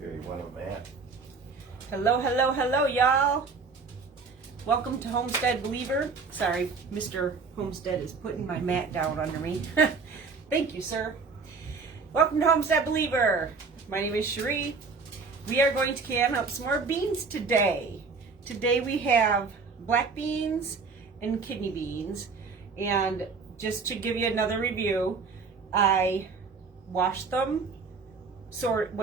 Here, you want a mat? Hello, hello, hello, y'all. Welcome to Homestead Believer. Sorry, Mr. Homestead is putting my mat down under me. Thank you, sir. Welcome to Homestead Believer. My name is Cherie. We are going to can up some more beans today. Today we have black beans and kidney beans. And just to give you another review, I washed them.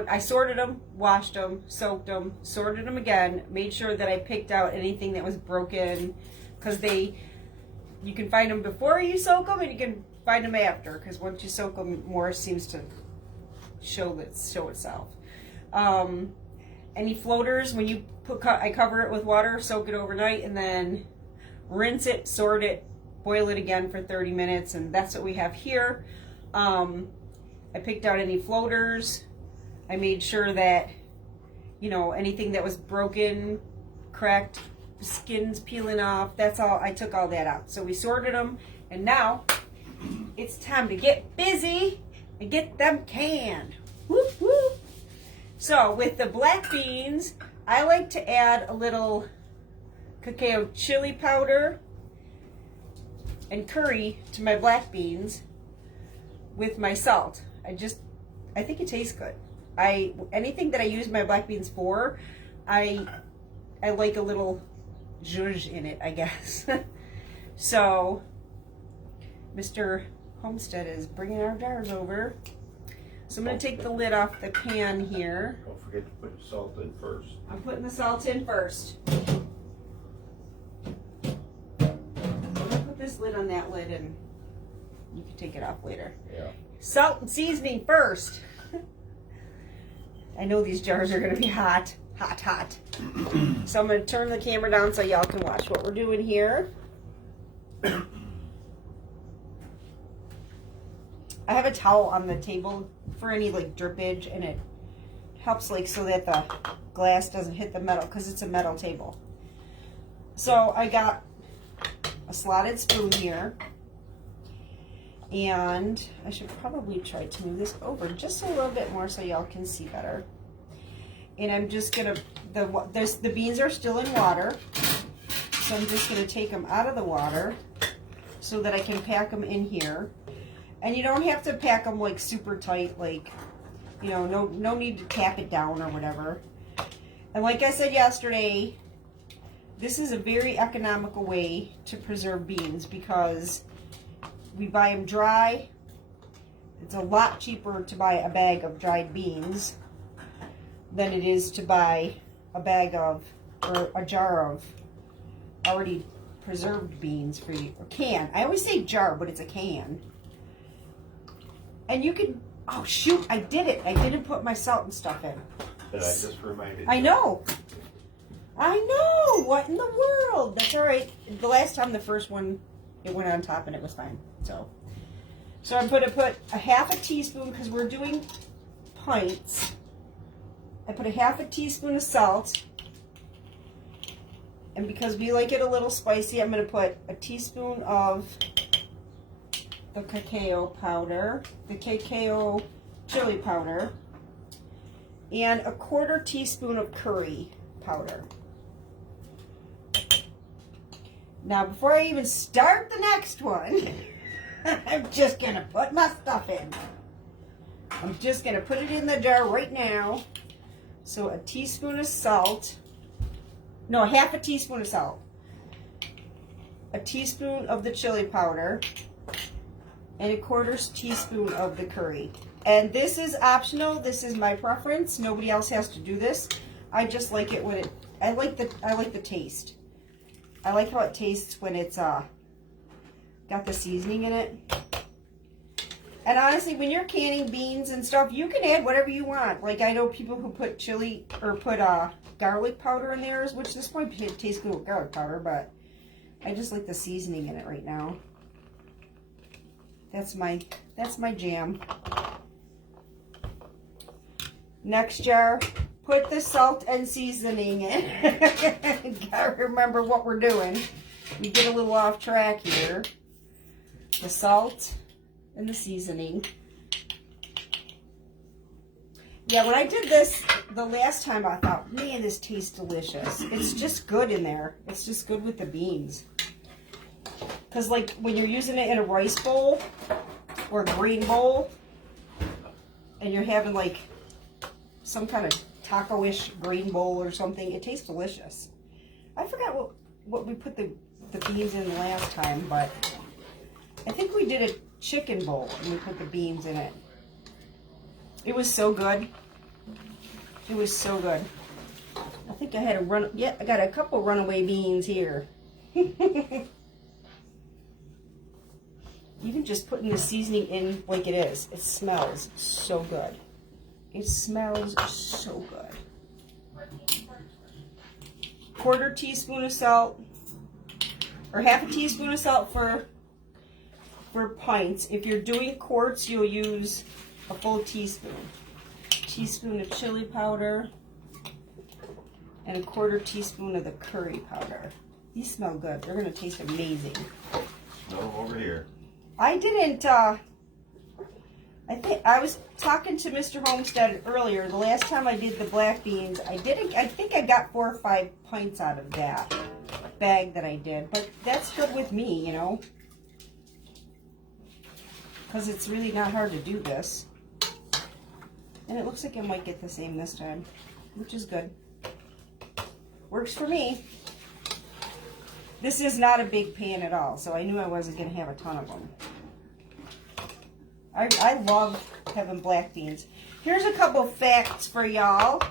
I sorted them, washed them, soaked them, sorted them again, made sure that I picked out anything that was broken, because you can find them before you soak them and you can find them after, because once you soak them, more seems to show itself. Any floaters, when you I cover it with water, soak it overnight, and then rinse it, sort it, boil it again for 30 minutes, and that's what we have here. I picked out any floaters. I made sure that, anything that was broken, cracked, skins peeling off, that's all, I took all that out. So we sorted them, and now it's time to get busy and get them canned. Whoop, whoop. So with the black beans, I like to add a little cacao chili powder and curry to my black beans with my salt. I think it tastes good. Anything that I use my black beans for, I like a little zhuzh in it, I guess. So, Mr. Homestead is bringing our jars over. So I'm going to take the lid off the pan here. Don't forget to put the salt in first. I'm putting the salt in first. I'm going to put this lid on that lid and you can take it off later. Yeah. Salt and seasoning first. I know these jars are going to be hot. Hot, hot. So I'm going to turn the camera down so y'all can watch what we're doing here. I have a towel on the table for any drippage, and it helps so that the glass doesn't hit the metal, because it's a metal table. So I got a slotted spoon here. And I should probably try to move this over just a little bit more so y'all can see better. And I'm just gonna, the beans are still in water, so I'm just gonna take them out of the water so that I can pack them in here. And you don't have to pack them super tight, no need to tap it down or whatever. And like I said yesterday, this is a very economical way to preserve beans, because we buy them dry. It's a lot cheaper to buy a bag of dried beans than it is to buy a bag of, or a jar of already preserved beans for you. Or can. I always say jar, but it's a can. And you can, oh shoot, I did it. I didn't put my salt and stuff in. But I just reminded you. I know. What in the world? That's all right. The last time, the first one, it went on top and it was fine. So I'm going to put a half a teaspoon, because we're doing pints. I put a half a teaspoon of salt. And because we like it a little spicy, I'm going to put a teaspoon of the cacao powder, the cacao chili powder, and a 1/4 teaspoon of curry powder. Now, before I even start the next one, I'm just going to put my stuff in. I'm just going to put it in the jar right now. So a teaspoon of salt. No, half a teaspoon of salt. A teaspoon of the chili powder. And a 1/4 teaspoon of the curry. And this is optional. This is my preference. Nobody else has to do this. I just like it when I like the taste. I like how it tastes when it's got the seasoning in it. And honestly, when you're canning beans and stuff, you can add whatever you want. I know people who put chili or put garlic powder in theirs, which this might taste good with garlic powder, but I just like the seasoning in it right now. That's my jam. Next jar, put the salt and seasoning in. Gotta remember what we're doing. We get a little off track here. The salt and the seasoning. Yeah, when I did this the last time, I thought, man, this tastes delicious. It's just good in there. It's just good with the beans. Because, like, when you're using it in a rice bowl or a green bowl, and you're having, like, some kind of taco-ish green bowl or something, it tastes delicious. I forgot what we put the beans in last time, but I think we did a chicken bowl and we put the beans in it. It was so good. It was so good. I think I had a run. Yeah, I got a couple runaway beans here. Even just putting the seasoning in like it is, it smells so good. It smells so good. 1/4 teaspoon of salt, or 1/2 teaspoon of salt for pints. If you're doing quarts, you'll use a full teaspoon. Teaspoon of chili powder and a 1/4 teaspoon of the curry powder. These smell good. They're gonna taste amazing. Smell them over here. I didn't, I think I was talking to Mr. Homestead earlier. The last time I did the black beans, I think I got 4 or 5 pints out of that bag that I did. But that's good with me, you know, because it's really not hard to do this. And it looks like I might get the same this time, which is good. Works for me. This is not a big pan at all, so I knew I wasn't going to have a ton of them. I love having black beans. Here's a couple facts for y'all.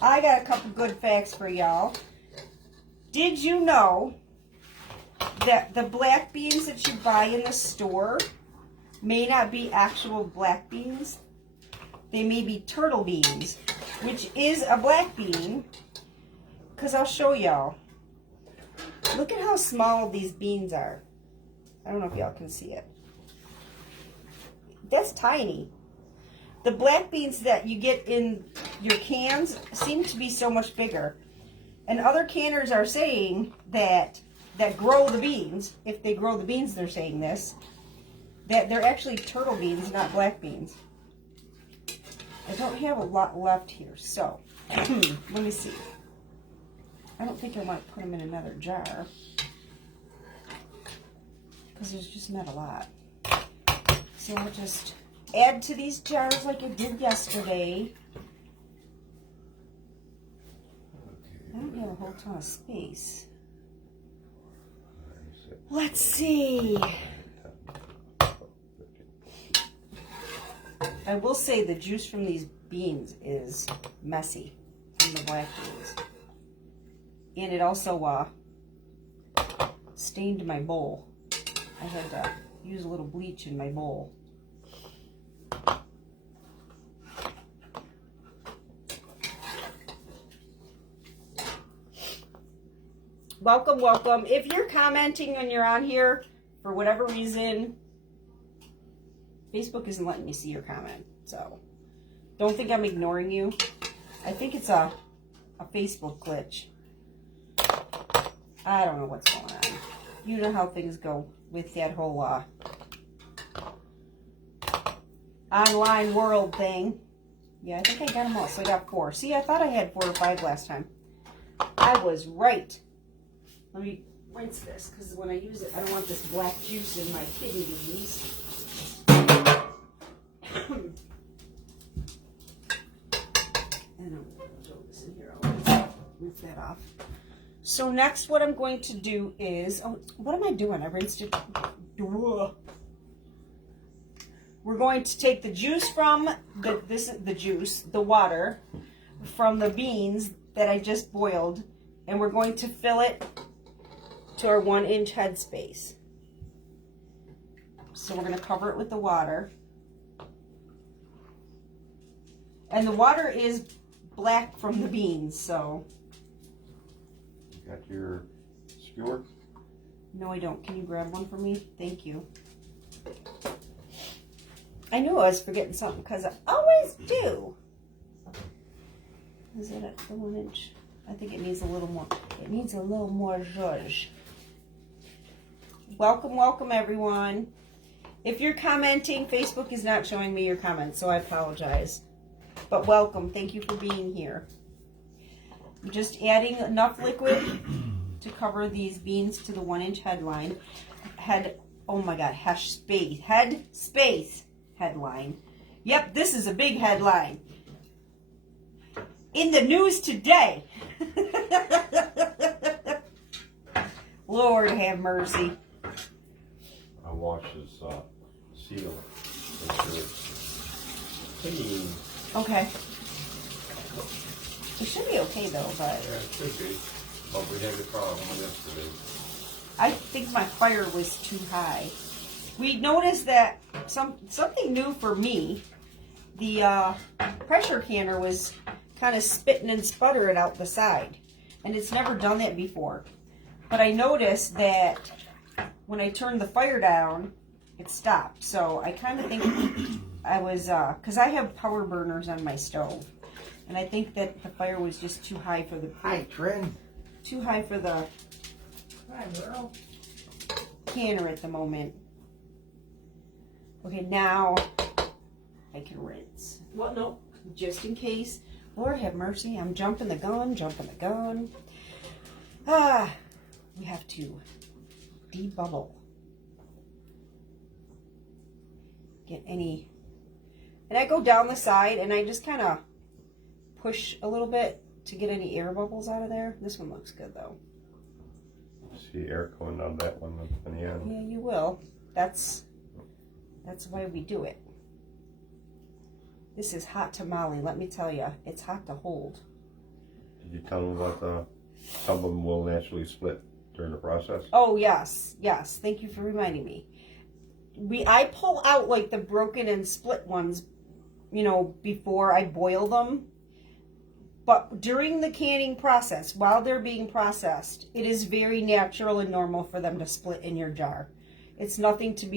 I got a couple good facts for y'all. Did you know that the black beans that you buy in the store may not be actual black beans? They may be turtle beans, which is a black bean, because I'll show y'all. Look at how small these beans are. I don't know if y'all can see it. That's tiny. The black beans that you get in your cans seem to be so much bigger. And other canners are saying that grow the beans, if they grow the beans, they're saying this, that they're actually turtle beans, not black beans. I don't have a lot left here, so let me see. I don't think I want to put them in another jar because there's just not a lot. So I'll just add to these jars like I did yesterday. I don't have a whole ton of space. Let's see. I will say the juice from these beans is messy from the black beans. And it also stained my bowl. I had to use a little bleach in my bowl. Welcome, welcome. If you're commenting and you're on here, for whatever reason, Facebook isn't letting me see your comment. So, don't think I'm ignoring you. I think it's a Facebook glitch. I don't know what's going on. You know how things go with that whole online world thing. Yeah, I think I got them all. So I got 4. See, I thought I had 4 or 5 last time. I was right. Let me rinse this, because when I use it, I don't want this black juice in my kidney beans. And I'm going to throw this in here. I'll rinse that off. So next what I'm going to do is, what am I doing? I rinsed it. We're going to take the juice from, the water from the beans that I just boiled, and we're going to fill it to our 1-inch headspace. So we're going to cover it with the water. And the water is black from the beans, so. You got your skewer? No, I don't. Can you grab one for me? Thank you. I knew I was forgetting something because I always do. Is it at the 1-inch? I think it needs a little more. It needs a little more zhuzh. Welcome, welcome, everyone. If you're commenting, Facebook is not showing me your comments, so I apologize. But welcome. Thank you for being here. I'm just adding enough liquid to cover these beans to the 1-inch headline. Oh my God, head space headline. Yep, this is a big headline. In the news today. Lord have mercy. I washed this seal. Make sure it's clean. Okay. It should be okay though, but Yeah, it should be. But we had a problem yesterday. I think my fire was too high. We noticed that something new for me. The pressure canner was kind of spitting and sputtering out the side, and it's never done that before. But I noticed that when I turned the fire down, it stopped. So I kind of think I was, because I have power burners on my stove, and I think that the fire was just too high for the canner at the moment. Okay, now I can rinse. Well, no, just in case. Lord have mercy, I'm jumping the gun. We have to debubble. Get any, and I go down the side and I just kind of push a little bit to get any air bubbles out of there. This one looks good though. See air coming out of that one in the end. Yeah, you will. That's why we do it. This is hot tamale, let me tell you. It's hot to hold. Did you tell them about some of them will naturally split during the process? Oh, yes. Thank you for reminding me. I pull out like the broken and split ones, before I boil them. But during the canning process, while they're being processed, it is very natural and normal for them to split in your jar. It's nothing to be